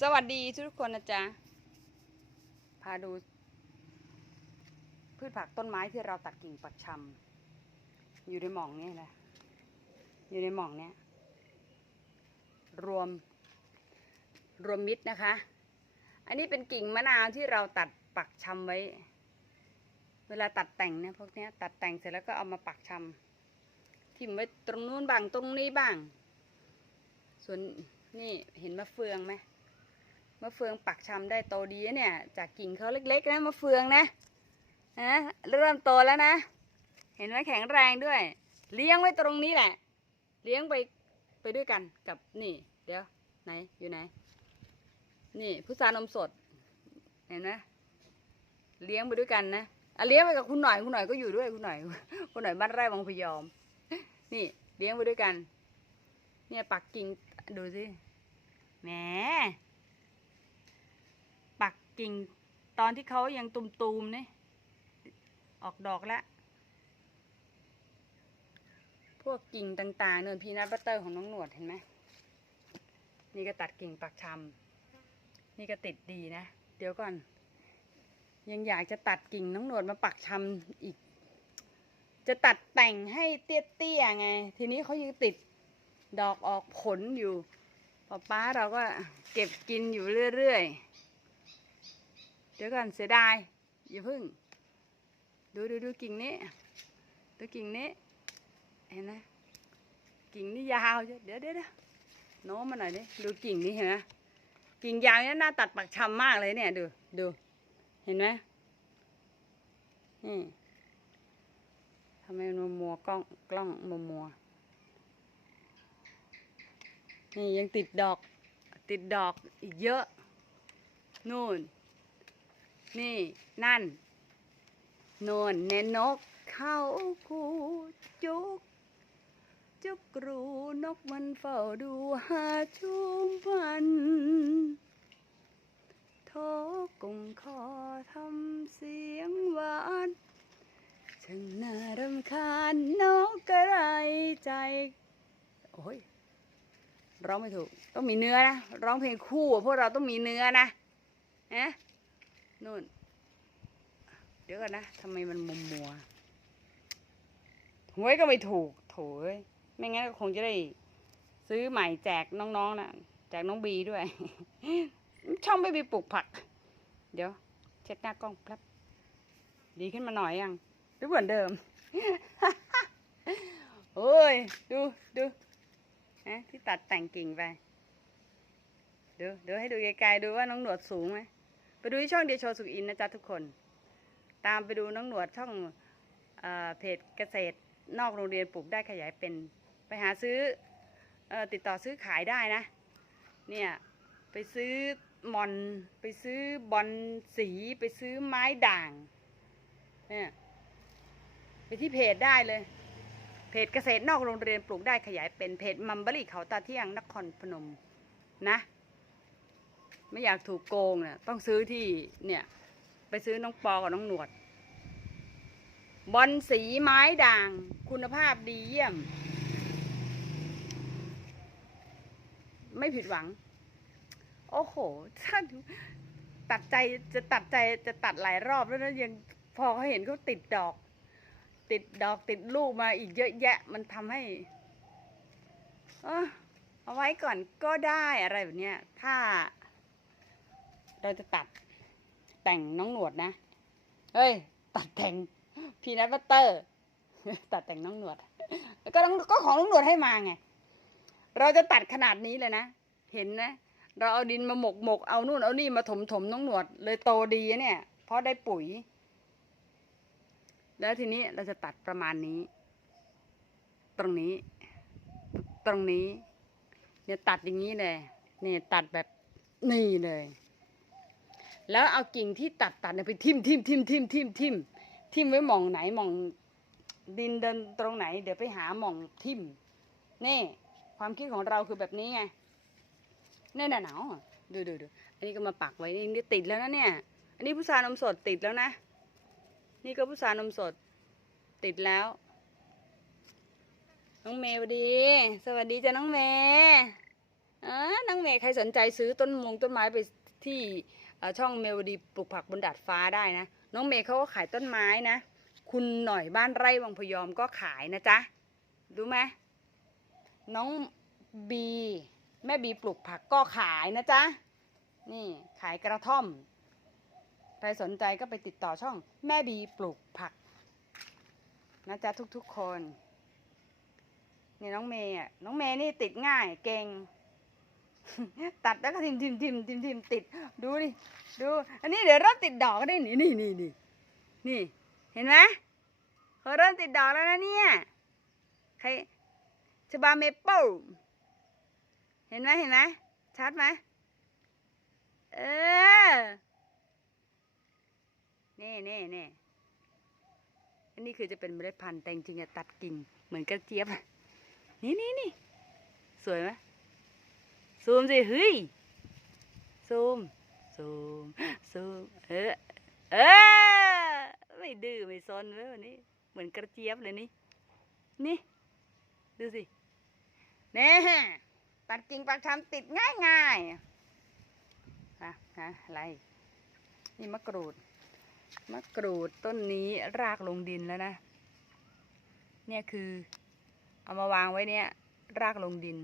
สวัสดีทุกคนนะจ๊ะ พาดู พืชผักต้นไม้ที่เราตัดกิ่งปักชำอยู่ในหม่องนี่นะอยู่ในหม่องเนี้ยรวม รวมมิตรนะคะ อันนี้เป็นกิ่งมะนาวที่เราตัดปักชำไว้ เวลาตัดแต่งเนี่ยพวกเนี้ยตัดแต่งเสร็จแล้วก็เอามาปักชำทิ่มไว้ตรงนู้นบ้างตรงนี้บ้าง ส่วนนี่เห็นมะเฟืองไหม มะเฟืองปักชำได้โตดีเนี่ย จากกิ่งเขาเล็กๆนะมะเฟืองนะนะเริ่มโตแล้วนะ เห็นไหมแข็งแรงด้วย เลี้ยงไว้ตรงนี้แหละ เลี้ยงไปไปด้วยกันกับนี่ เดี๋ยวไหนอยู่ไหน นี่พุทรานมสด เห็นไหมเลี้ยงไปด้วยกันนะอะเลี้ยงไปกับคุณหน่อยคุณหน่อยก็อยู่ด้วยคุณหน่อยคุณหน่อยบ้านไร่บางพยอม นี่เลี้ยงไปด้วยกัน เนี่ยปักกิ่งดูสิแหม กิ่งตอนที่เขายังตุมๆนี่ออกดอกแล้วพวกกิ่งต่างๆเนินพีนัทบัตเตอร์ของน้องหนวดเห็นไหมนี่ก็ตัดกิ่งปักชำนี่ก็ติดดีนะ เดี๋ยวก่อน ยังอยากจะตัดกิ่งน้องหนวดมาปักชำอีก จะตัดแต่งให้เตี้ยๆไง ทีนี้เขายังติดดอกออกผลอยู่ป้าป้าเราก็เก็บกินอยู่เรื่อยๆ เดี๋ยวก่อนเสียดายอย่าพึ่ง ดูดูดูกิ่งนี้ ดูกิ่งนี้ เห็นไหมกิ่งนี่ยาวเดี๋ยวเดี๋ยวเดี๋ยวโน้มมาหน่อยดิดูกิ่งนี้เห็นไหมกิ่งยาวเนี่ยน่าตัดปักชำมากเลยเนี่ยดูดู เห็นไหมนี่ทำไมมัวมัวกล้องกล้องมัวมัวนี่ยังติดดอก ติดดอกอีกเยอะ นู่น นี่นั่นโนนเนนกเข้าคูจุก จุกรูนกมันเฝ้าดูหาชุมพันโทกงคอทำเสียงหวานช่างน่ารำคาญนกกระไรใจ โอ้ยร้องไม่ถูก ต้องมีเนื้อนะ ร้องเพลงคู่พวกเราต้องมีเนื้อนะนะ นู่น เดี๋ยวกันนะทำไมมันมัวมัวหวยก็ไม่ถูกโถอยไม่งั้นก็คงจะได้ซื้อใหม่แจกน้องๆนะแจกน้องบีด้วย ช่องไม่มีปลูกผัก เดี๋ยว เช็ดหน้ากล้องแป๊บดีขึ้นมาหน่อยยังหรือเหมือนเดิมโอ้ย ดูดูนะที่ตัดแต่งกิ่งไป ดูดูให้ดูไกลๆดูว่าน้องหนวดสูงไหม ดูที่ช่องเดียโชสุขอินนะจ๊ะทุกคน ตามไปดูน้องหนวดช่องเอเพจเกษตรนอกโรงเรียนปลูกได้ขยายเป็น ไปหาซื้ออติดต่อซื้อขายได้นะ เนี่ยไปซื้อมอนไปซื้อบอลสีไปซื้อไม้ด่างเนี่ยไปที่เพจได้เลย เพจเกษตรนอกโรงเรียนปลูกได้ขยายเป็นเพจมัมเบอรี่เขาตาเที่ยงนครพนมนะ ไม่อยากถูกโกงเนี่ยต้องซื้อที่เนี่ย ไปซื้อน้องปอกับน้องหนวด บอลสีไม้ด่าง คุณภาพดีเยี่ยม ไม่ผิดหวัง โอ้โหท่านตัดใจจะตัดใจจะตัดหลายรอบแล้วนะยังพอเขาเห็นเขาติดดอก ติดดอกติดลูกมาอีกเยอะแยะ มันทำให้เออเอาไว้ก่อนก็ได้อะไรแบบเนี้ยถ้า เราจะตัดแต่งน้องหนวดนะ เฮ้ย ตัดแต่งพีนัทบัตเตอร์ ตัดแต่งน้องหนวด ก็น้องก็ของน้องหนวดให้มาไง เราจะตัดขนาดนี้เลยนะ เห็นนะ เราเอาดินมาหมกหมกเอานู่นเอานี่มาถมถมน้องหนวด เลยโตดีเนี่ย เพราะได้ปุ๋ย แล้วทีนี้เราจะตัดประมาณนี้ ตรงนี้ ตรงนี้ เนี่ยตัดอย่างนี้เลย เนี่ยตัดแบบนี่เลย แล้วเอากิ่งที่ตัดตัดเนี่ยไปทิ่มทิ่มทิ่มทิ่มทิ่มทิ่มทิ่มไว้หมองไหนหมองดินเดินตรงไหน เดี๋ยวไปหาหมองทิ่มนี่ ความคิดของเราคือแบบนี้ไงเนี่ยหนาวดูดูดูอันนี้ก็มาปักไว้นี่ติดแล้วนะเนี่ย อันนี้พุทรานมสดติดแล้วนะ นี่ก็พุทรานมสดติดแล้วน้องเมย์สวัสดี สวัสดีจ้ะน้องเมย์อ่าน้องเมย์ใครสนใจซื้อต้นมงต้นไม้ไปที่ ช่องเมลดีปลูกผักบนดาดฟ้าได้นะ น้องเมย์เขาก็ขายต้นไม้นะ คุณหน่อยบ้านไร่วังพยอมก็ขายนะจ๊ะรู้ไหมน้องบีแม่บีปลูกผักก็ขายนะจ๊ะนี่ขายกระท่อม ใครสนใจก็ไปติดต่อช่อง แม่บีปลูกผักนะจ๊ะทุกๆคนนี่น้องเมย์อะน้องเมย์นี่ติดง่ายเก่ง ตัดแล้วก็ทิมทิมทิมทิมทิมติด ดูดิ ดู อันนี้เดี๋ยวเริ่มติดดอกก็ได้นี่นี่นี่นี่นี่ เห็นไหมเขาเริ่มติดดอกแล้วนะเนี่ย ใครชบาเมเปิลเห็นไหมเห็นไหมชัดไหมเออ นี่นี่นี่อันนี้คือจะเป็นเมล็ดพันธุ์แต่จริงๆอะตัดกิ่งเหมือนกระเจี๊ยบ นี่นี่นี่สวยไหม ซูมสิเฮ้ยซูมซูมซูมเออเออไม่ดื้อไม่ซนเว้ยวันนี้ เหมือนกระเจี๊ยบเลยนี่ นี่ดูสิเน่ตัดกิ่งปักชำติดง่ายง่ายๆอะฮะอะไร นี่มะกรูด มะกรูดต้นนี้รากลงดินแล้วนะ เนี่ยคือ เอามาวางไว้เนี่ย รากลงดิน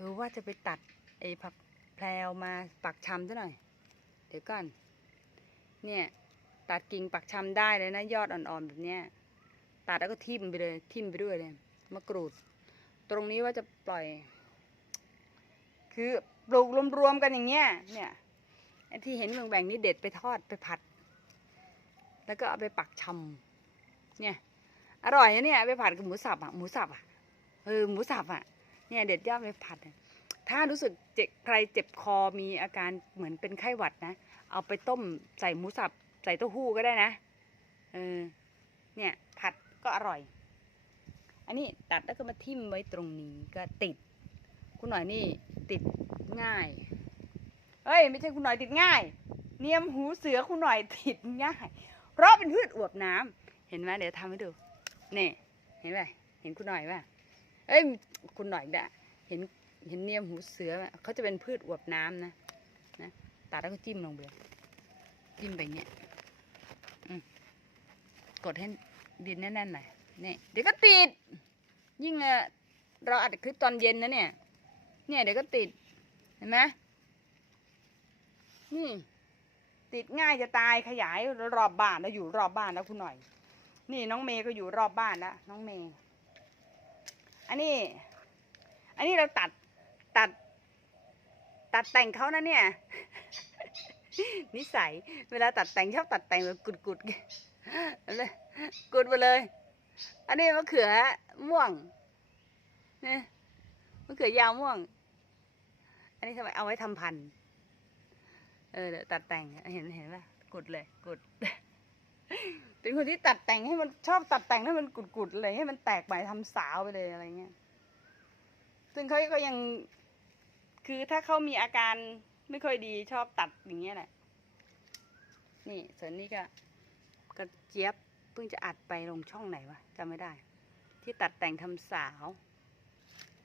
หรือว่าจะไปตัดไอ้ผักแพลวมาปักชำซะหน่อย เดี๋ยวก่อน เนี่ยตัดกิ่งปักชำได้เลยนะยอดอ่อนๆแบบเนี้ย ตัดแล้วก็ทิ่มไปเลย ทิ่มไปด้วยเลยมะกรูด ตรงนี้ว่าจะปล่อย คือปลูกรวมๆกันอย่างเงี้ย เนี่ยไอ้ที่เห็นแบ่งๆนี่เด็ดไปทอดไปผัด แล้วก็เอาไปปักชำเนี่ย อร่อยนะเนี่ยเอาไปผัดกับหมูสับอะ หมูสับอะ เออ หมูสับอะ เนี่ยเด็ดยอดไปผัด ถ้ารู้สึกเจ็บใครเจ็บคอมีอาการเหมือนเป็นไข้หวัดนะ เอาไปต้มใส่หมูสับใส่เต้าหู้ก็ได้นะเออเนี่ยผัดก็อร่อย อันนี้ตัดแล้วก็มาทิ่มไว้ตรงนี้ก็ติด คุณหน่อยนี่ติดง่ายเอ้ยไม่ใช่คุณหน่อยติดง่าย เนียมหูเสือคุณหน่อยติดง่าย เพราะเป็นพืชอวบน้ำเห็นไหมเดี๋ยวทำให้ดูนี่เห็นไหมเห็นคุณหน่อยป่ะ เอ้ยคุณหน่อยดะเห็นเห็นเนียมหูเสือเขาจะเป็นพืชอวบน้ำนะนะตัดแล้วก็จิ้มลงไปจิ้มไปเงี้ยกดให้ดินแน่นๆหน่อยนี่เดี๋ยวก็ติด ยิ่งเอ่อเราอัดคลิปตอนเย็นนะเนี่ย เนี่ยเดี๋ยวก็ติดเห็นไหมนี่ติดง่ายจะตายขยายรอบบ้านแล้วอยู่รอบบ้านแล้วคุณหน่อย นี่น้องเมย์ก็อยู่รอบบ้านแล้วน้องเมย์ อันนี้ อันนี้เราตัดตัด ตัดแต่งเขานะเนี่ย นิสัย เวลาตัดแต่งชอบตัดแต่งแบบกุดกุดเลยกุดไปเลย อันนี้มะเขือม่วงเนี่ยมะเขือยาวม่วง อันนี้ทำไมเอาไว้ทำพันธุ์เออเดี๋ยวตัดแต่งเห็นเห็นป่ะกุดเลยกุด เป็นคนที่ตัดแต่งให้มันชอบตัดแต่งให้มันกุดๆเลยให้มันแตกใหม่ทำสาวไปเลยอะไรเงี้ย ซึ่งเขาก็ยัง คือถ้าเขามีอาการไม่ค่อยดีชอบตัดอย่างเงี้ยแหละ นี่ส่วนนี้ก็กระเจี๊ยบเพิ่งจะอัดไปลงช่องไหนวะจำไม่ได้ ที่ตัดแต่งทำสาว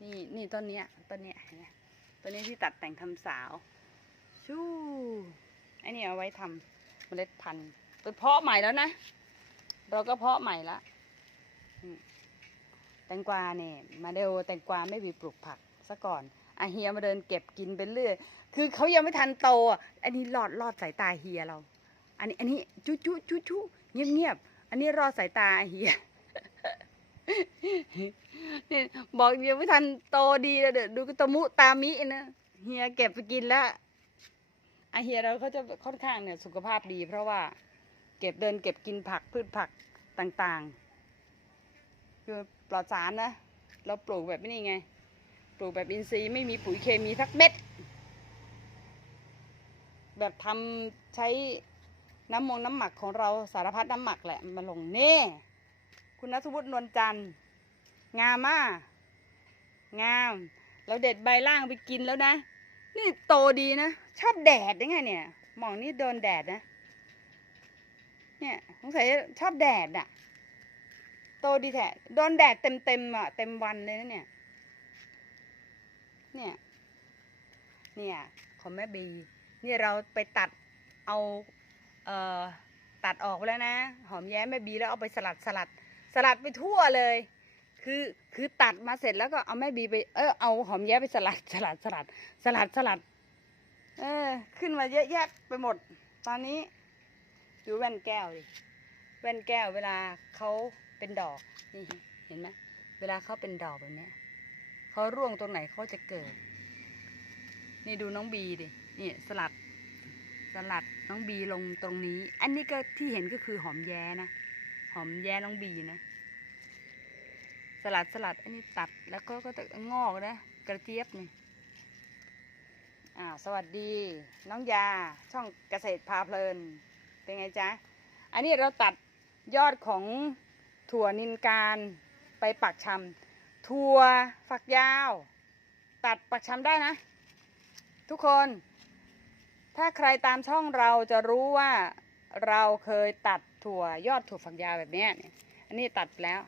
นี่นี่ต้นเนี้ยต้นเนี้ยเห็นไหมต้นนี้ที่ตัดแต่งทำสาว ชู้ไอ้นี่เอาไว้ทำเมล็ดพันธุ์ไปเพาะใหม่แล้วนะ เราก็เพาะใหม่ละแตงกวาเนี่ยมาเร็วแตงกวาไม่มีปลูกผักซะก่อนอาเฮียมาเดินเก็บกินไปเรื่อย คือเขายังไม่ทันโตอะ อันนี้รอดรอดสายตาเฮียเรา อันนี้อันนี้จุจุจุจุเงียบเงียบ อันนี้รอดสายตาเฮียนี่บอกยังไม่ทันโตดีเลยเดี๋ยวดูกตะมุตามินะเฮียเก็บไปกินแล้วอาเฮียเราเขาจะค่อนข้างเนี่ยสุขภาพดีเพราะว่า เก็บเดินเก็บกินผักพืชผักต่างๆ คือปลอดสารนะ เราปลูกแบบนี้ไง ปลูกแบบอินทรีย์ไม่มีปุ๋ยเคมีสักเม็ด แบบทำใช้น้ำมงน้ำหมักของเราสารพัดน้ำหมักแหละมาลงเน่คุณนัทวุฒินวลจันทร์งามมากงาม เราเด็ดใบล่างไปกินแล้วนะ นี่โตดีนะ ชอบแดดยังไงเนี่ยหมองนี่โดนแดดนะ เนี่ยสงสัยชอบแดดอะโตดีแท้โดนแดดเต็มเต็มๆอะเต็มวันเลยนะเนี่ย เนี่ย เนี่ยของแม่บี นี่เราไปตัดเอา เอ่อ ตัดออกไปแล้วนะ หอมแย้มแม่บีแล้วเอาไปสลัดสลัด สลัดไปทั่วเลย คือคือตัดมาเสร็จแล้วก็เอาแม่บีไปเออเอาหอมแย้ไปสลัดสลัดสลัดสลัดสลัด เออ ขึ้นมาเยอะแยะไปหมด ตอนนี้ ดูแว่นแก้วดิแว่นแก้วเวลาเขาเป็นดอกนี่เห็นไหมเวลาเขาเป็นดอกแบบนี้เขาร่วงตรงไหนเขาจะเกิด นี่ดูน้องบีดินี่สลัดสลัดน้องบีลงตรงนี้ อันนี้ก็ที่เห็นก็คือหอมแย้นะหอมแย้น้องบีนะ สลัดสลัดอันนี้ตัดแล้วก็ก็จะงอกนะกระเจี๊ยบนี่อ่าสวัสดี น้องยา ช่องเกษตรพาเพลิน เป็นไงจ๊ะ อันนี้เราตัดยอดของถั่วนินการไปปักชำถั่วฝักยาว ตัดปักชำได้นะ ทุกคน ถ้าใครตามช่องเราจะรู้ว่าเราเคยตัดถั่วยอดถั่วฝักยาวแบบนี้เนี่ยอันนี้ตัดแล้ว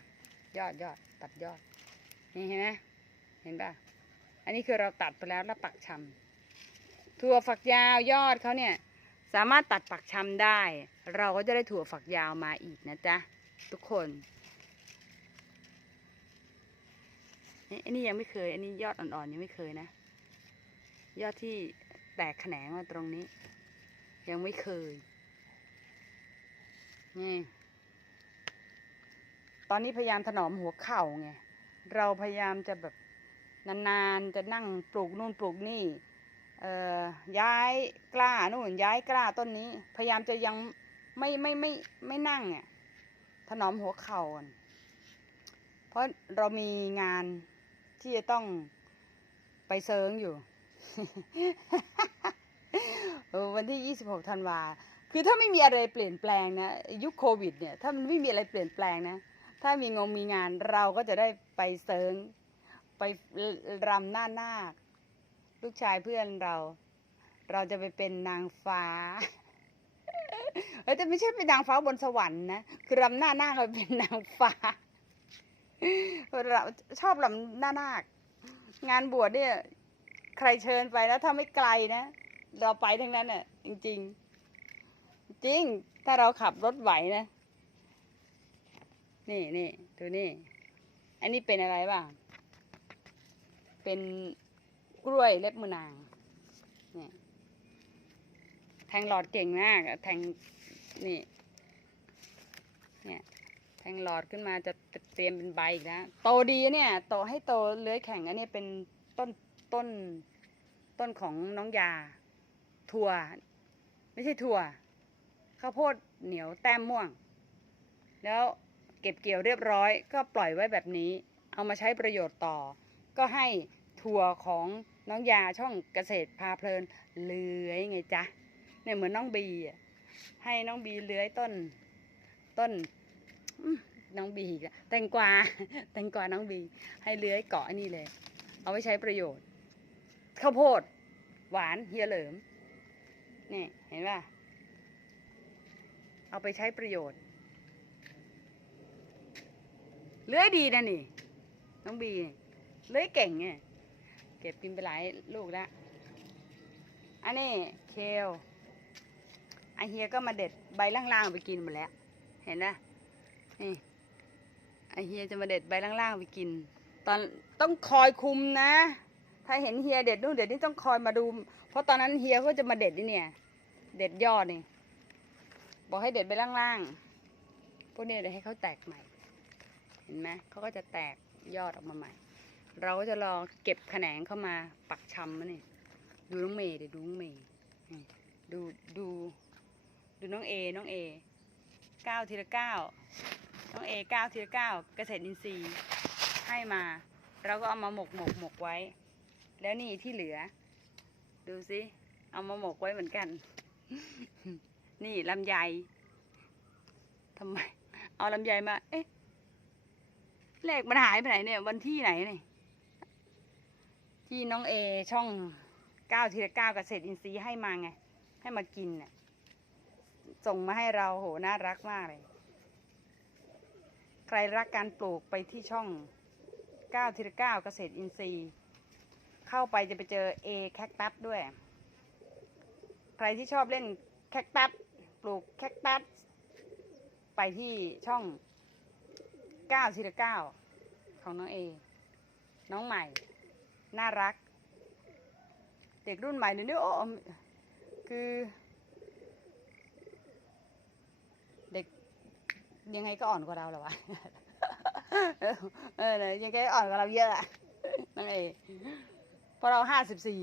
ยอดยอดตัดยอด นี่เห็นไหมเห็นป่ะ อันนี้คือเราตัดไปแล้วแล้วปักชำถั่วฝักยาวยอดเขาเนี่ย สามารถตัดปักชำได้ เราก็จะได้ถั่วฝักยาวมาอีกนะจ๊ะ ทุกคนอันนี้ยังไม่เคย อันนี้ยอดอ่อนๆยังไม่เคยนะ ยอดที่แตกแขนงมาตรงนี้ ยังไม่เคยนี่ตอนนี้พยายามถนอมหัวเข่าไง เราพยายามจะแบบนานๆ จะนั่งปลูกนู่นปลูกนี่ ย้ายกล้านู่นย้ายกล้าต้นนี้ พยายามจะยังไม่ไม่ไม่ไม่นั่งอะถนอมหัวเข่าก่อนเพราะเรามีงานที่จะต้องไปเซิร์งอยู่ วันที่ 26 ธันวา คือถ้าไม่มีอะไรเปลี่ยนแปลงนะ ยุคโควิดเนี่ย ถ้ามันไม่มีอะไรเปลี่ยนแปลงนะ ถ้ามีงงมีงานเราก็จะได้ไปเซิร์งไปรำหน้านาค ลูกชายเพื่อนเรา เราจะไปเป็นนางฟ้าเฮ้แต่ไม่ใช่เป็นนางฟ้าบนสวรรค์นะคือรำหน้าหน้าเราเป็นนางฟ้าเราชอบรำหน้านาคงานบวชเนี่ย ใครเชิญไปนะถ้าไม่ไกลนะเราไปทั้งนั้นน่ะ จริง ๆ จริง ถ้าเราขับรถไหวนะนี่นี่ดูนี่ อันนี้เป็นอะไรบ้างเป็น กล้วยเล็บมือนางเนี่ยแทงหลอดเก่งมากแทงนี่เนี่ยแทงหลอดขึ้นมาจะเตรียมเป็นใบอีกแล้วโตดีเนี่ยโตให้โตเลื้อยแข่งอันนี้เป็นต้นต้นต้นของน้องยา ถั่ว ไม่ใช่ถั่วข้าวโพดเหนียวแต้มม่วง แล้วเก็บเกี่ยวเรียบร้อย ก็ปล่อยไว้แบบนี้ เอามาใช้ประโยชน์ต่อ ก็ให้ถั่วของ น้องยาช่องเกษตรพาเพลินเลื้อยไงจ๊ะเนี่ยเหมือนน้องบีให้น้องบีเลื้อยต้น ต้นน้องบีแตงกวาแตงกวาน้องบี ให้เลื้อยเกาะนนี้เลย เอาไว้ใช้ประโยชน์ข้าวโพด หวานเฮียเหลิมนี่เห็นป่ะเอาไปใช้ประโยชน์เลื้อยดีนะนี่น้องบีเลื้อยเก่งไง เก็บกินไปหลายลูกแล้วอันนี้เคลไอเฮียก็มาเด็ดใบล่างๆไปกินหมดแล้ว เห็นนะนี่ไอเฮียจะมาเด็ดใบล่างๆไปกิน ตอนต้องคอยคุมนะ ถ้าเห็นเฮียเด็ดนู่นเด็ดนี่ต้องคอยมาดู เพราะตอนนั้นเฮียก็จะมาเด็ดนี่เนี่ย เด็ดยอดนี่ บอกให้เด็ดไปล่างๆพวกนี้เดี๋ยวให้เขาแตกใหม่ เห็นไหมเขาก็จะแตกยอดออกมาใหม่ เราก็จะรอเก็บแขนงเข้ามาปักชำนะนี่ดูน้องเมย์เดี๋ยวดูน้องเมย์ดูดู ดูน้องเอน้องเอเก้าทีละเก้าน้องเอเก้าทีละเก้าเกษตรอินทรีย์ให้มา เราก็เอามาหมกหมกหมกไว้ แล้วนี่ที่เหลือ ดูสิเอามาหมกไว้เหมือนกัน นี่ลำไยทำไม เอาลำไยมา เอ๊ะเลขมันหายไปไหนเนี่ย วันที่ไหนเนี่ย ที่น้องเอช่องเก้าทีละเก้าเกษตรอินทรีย์ให้มาไง ให้มากินน่ะส่งมาให้เราโหน่ารักมากเลย ใครรักการปลูกไปที่ช่องเก้าทีละเก้าเกษตรอินทรีย์ เข้าไปจะไปเจอ A แคคตัสด้วย ใครที่ชอบเล่นแคคตัสปลูกแคคตัสไปที่ช่อง9ทีละ9ของน้องเอ น้องใหม่ น่ารัก เด็กรุ่นใหม่เดี๋ยนี้โอ้คือเด็กยังไงก็อ่อนกว่าเราแหละวะเออเยังไงก็อ่อนกว่าเราเยอะอะน้องเอเพราะเราห้าสิบสี่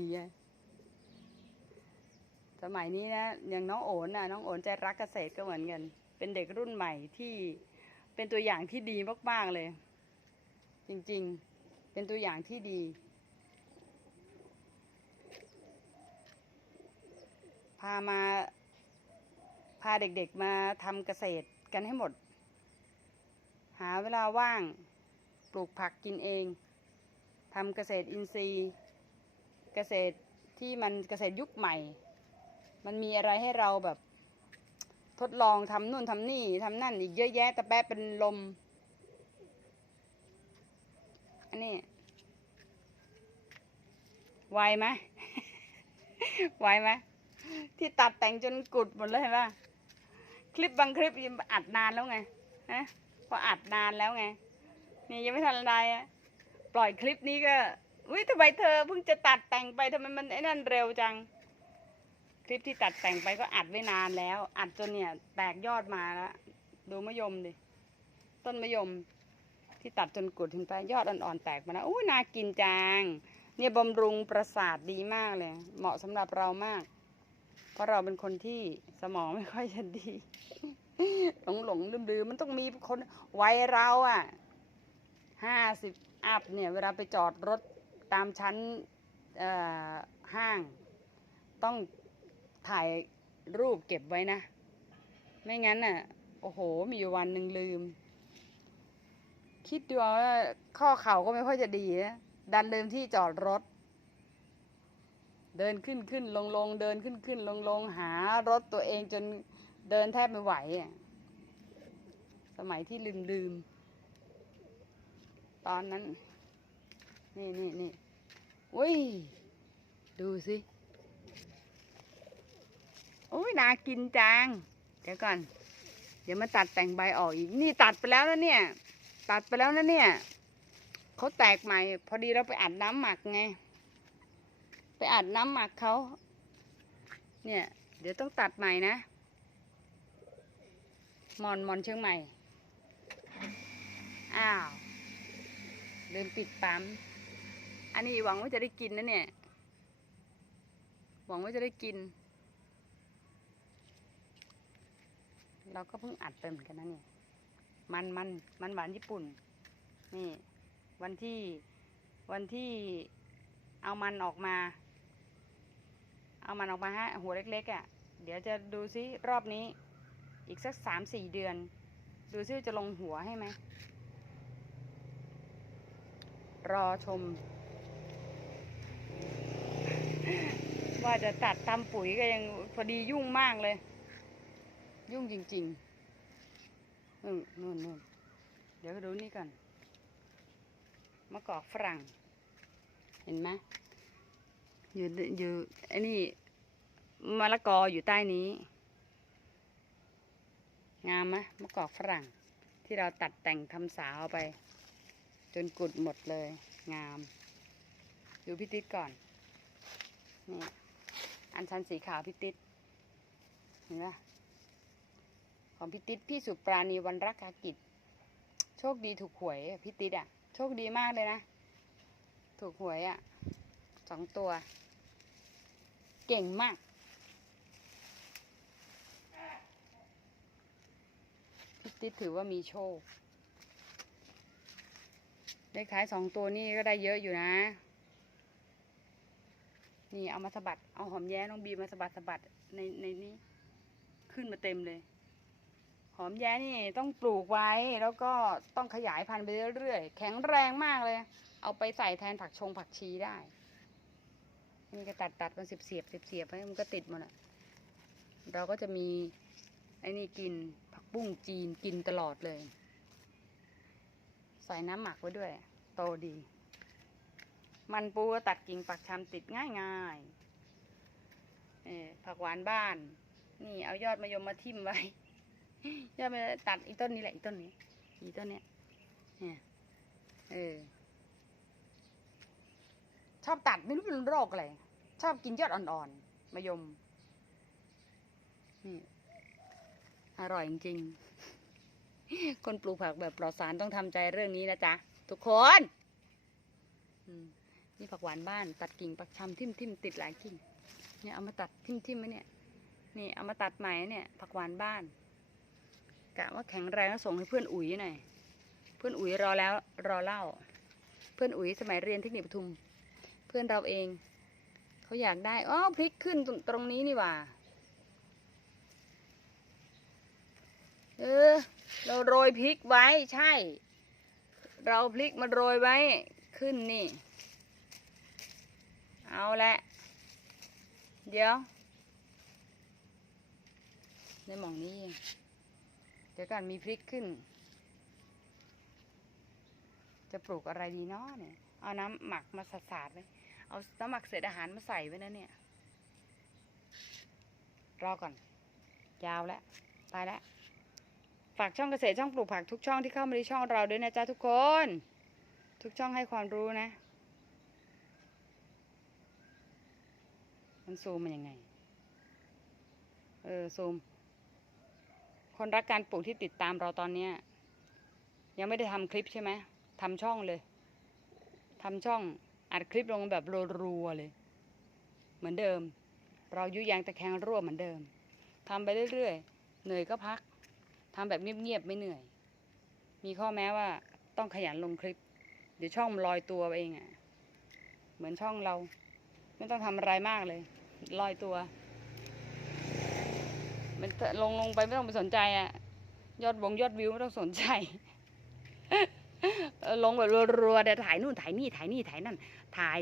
สมัยนี้นะอย่างน้องโอนน่ะน้องโอนใจรักเกษตรก็เหมือนกัน เป็นเด็กรุ่นใหม่ที่เป็นตัวอย่างที่ดีมาก ๆ เลย จริง ๆ เป็นตัวอย่างที่ดีามาพาเด็กๆมาทำเกษตรกันให้หมด หาเวลาว่างปลูกผักกินเองทำเกษตรอินทรีย์ เกษตรที่มันเกษตรยุคใหม่ มันมีอะไรให้เราแบบ ทดลองทำนู่นทำนี่ทำนั่นอีกเยอะแยะแต่แป๊ะเป็นลม อันนี้ไวไหม ไวไหม ที่ตัดแต่งจนกุดหมดเลยเห็นปะคลิปบางคลิปยังอัดนานแล้วไงนะพออัดนานแล้วไงนี่ยังไม่ทันไรอะปล่อยคลิปนี้ก็อุ้ยทำไมเธอเพิ่งจะตัดแต่งไปทำไมมันไอ้นั่นเร็วจัง คลิปที่ตัดแต่งไปก็อัดไว้นานแล้ว อัดจนเนี่ย แตกยอดมาแล้วดูมะยมดิต้นมะยม ที่ตัดจนกุดเห็นไปยอดอ่อนๆแตกมาแล้วอุ้ยน่ากินจังเนี่ยบำรุงประสาทดีมากเลย เหมาะสำหรับเรามาก เพราะเราเป็นคนที่สมองไม่ค่อยจะดี หลงหลงลืมลืมมันต้องมีคนวัยเราอะห้าสิบอัพเนี่ย เวลาไปจอดรถตามชั้นเอ่อห้าง ต้องถ่ายรูปเก็บไว้นะ ไม่งั้นน่ะ โอ้โห มีอยู่วันหนึ่งลืม คิดดูว่าข้อเข่าก็ไม่ค่อยจะดีนะดันลืมที่จอดรถ เดินขึ้นขึ้นลงลงเดินขึ้นขึ้นลงลงหารถตัวเองจนเดินแทบไม่ไหวอะสมัยที่ลืมลืมตอนนั้น นี่นี่นี่อุ้ย ดูสิอุ้ยน่ากินจัง เดี๋ยวก่อน เดี๋ยวมาตัดแต่งใบออกอีก นี่ตัดไปแล้วนะเนี่ย ตัดไปแล้วนะเนี่ยเขาแตกใหม่ พอดีเราไปอัดน้ำหมักไง ไปอัดน้ำหมักเขา เนี่ย เดี๋ยวต้องตัดใหม่นะ มอนมอนเชียงใหม่ อ้าว ลืมปิดปั๊ม อันนี้หวังว่าจะได้กินนะเนี่ย หวังว่าจะได้กิน เราก็เพิ่งอัดไปเหมือนกันนะเนี่ย มันมันมันหวานญี่ปุ่น นี่ วันที่วันที่เอามันออกมา เอามันออกมาฮะหัวเล็กๆอะ่ะ เดี๋ยวจะดูซิรอบนี้ อีกสักสามสี่เดือน ดูซิว่าจะลงหัวให้ไหม รอชม ว่าจะตัดทำปุ๋ยก็ยังพอดียุ่งมากเลย ยุ่งจริงๆนู่นนู่นนู่นเดี๋ยวดูนี่ก่อนมะกอกฝรั่ง เห็นไหม อยู่อยู่ไอ้นี่มะละกออยู่ใต้นี้ งามไหมมะกอกฝรั่ง ที่เราตัดแต่งทำสาวไป จนกุดหมดเลย งาม ดูพี่ติ๊ดก่อน นี่ อันชันสีขาวพี่ติ๊ดเห็นไหมของพี่ติ๊ดพี่สุปราณีวันรักากิจ โชคดีถูกหวยพี่ติ๊ดอะ โชคดีมากเลยนะ ถูกหวยอะสองตัว เก่งมากพี่ติ๊ดถือว่ามีโชค เลขท้ายสองตัวนี่ก็ได้เยอะอยู่นะ นี่เอามาสะบัด เอาหอมแย้น้องบีมาสะบัดสะบัดในในนี้ ขึ้นมาเต็มเลย หอมแย้นี่ต้องปลูกไว้แล้วก็ต้องขยายพันธุ์ไปเรื่อยๆ แข็งแรงมากเลย เอาไปใส่แทนผักชงผักชีได้ นี่ก็ตัดตัดมันเสียบเสียบเสียบเสียบไว้มันก็ติดหมดอะเราก็จะมีไอ้นี่กินผักบุ้งจีนกินตลอดเลย ใส่น้ำหมักไว้ด้วย โตดี มันปูก็ตัดกิ่งปักชำติดง่ายง่ายเออผักหวานบ้าน นี่เอายอดมะยมมาทิ่มไว้ ยอดมาตัดอีต้นนี้แหละอีต้นนี้ อีต้นเนี้ยเนี่ยเออชอบตัดไม่รู้เป็นโรคอะไร ชอบกินยอดอ่อนๆมะยม นี่ อร่อยจริงๆ คนปลูกผักแบบปลอดสารต้องทำใจเรื่องนี้นะจ๊ะ ทุกคนนี่ผักหวานบ้าน ตัดกิ่งปักชำทิ่มทิมติดหลายกิ่ง เนี่ยเอามาตัดทิ่มทิมไว้เนี่ย นี่เอามาตัดใหม่เนี่ยผักหวานบ้านกะว่าแข็งแรงก็ส่งให้เพื่อนอุ๋ยหน่อย เพื่อนอุ๋ยรอแล้วรอเล่า เพื่อนอุ๋ยสมัยเรียนเทคนิคปทุม เพื่อนเราเอง เขาอยากได้อ๋อพริกขึ้นตรงตรงนี้นี่ว่าเออเราโรยพริกไว้ใช่ เราพริกมาโรยไว้ขึ้นนี่ เอาละ เดี๋ยว ในหม่องนี้ เดี๋ยวก่อนมีพริกขึ้น จะปลูกอะไรดีเนาะเนี่ย เอาน้ำหมักมาสาดๆไว้ เอาน้ำหมักเศษอาหารมาใส่ไว้นะเนี่ย รอก่อน ยาวแล้ว ตายแล้ว ฝากช่องเกษตรช่องปลูกผักทุกช่องที่เข้ามาในช่องเราด้วยนะจ๊ะทุกคน ทุกช่องให้ความรู้นะ มันซูมมันยังไง เออซูม คนรักการปลูกที่ติดตามเราตอนเนี้ยยังไม่ได้ทำคลิปใช่ไหมทำช่องเลยทำช่อง อัดคลิปลงแบบรัวๆเลย เหมือนเดิม เรายุยางตะแคงรั่วเหมือนเดิมทำไปเรื่อยๆเหนื่อยก็พักทำแบบเงียบๆไม่เหนื่อย มีข้อแม้ว่าต้องขยันลงคลิป เดี๋ยวช่องลอยตัวเองอะ่ะ เหมือนช่องเรา ไม่ต้องทำอะไรมากเลยลอยตัว มันลงลงไปไม่ต้องไปสนใจอะ่ะ ยอดวงยอดวิวไม่ต้องสนใจ ลงแบบรัวๆเดี๋ยวถ่ายนู่นถ่ายนี่ถ่ายนี่ถ่ายนั่น ถ่าย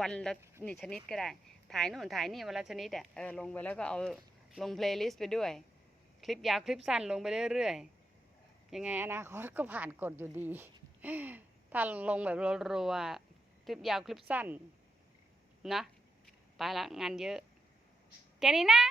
วันละนี่ชนิดก็ได้ ถ่ายนู่นถ่ายนี่วันละชนิดอะเออลงไปแล้วก็เอาลงเพลย์ลิสต์ไปด้วย คลิปยาวคลิปสั้นลงไปเรื่อยๆยังไงอนาคตก็ผ่านกฎอยู่ดี ถ้าลงแบบรัวๆคลิปยาวคลิปสั้นนะไปละงานเยอะแค่นี้นะ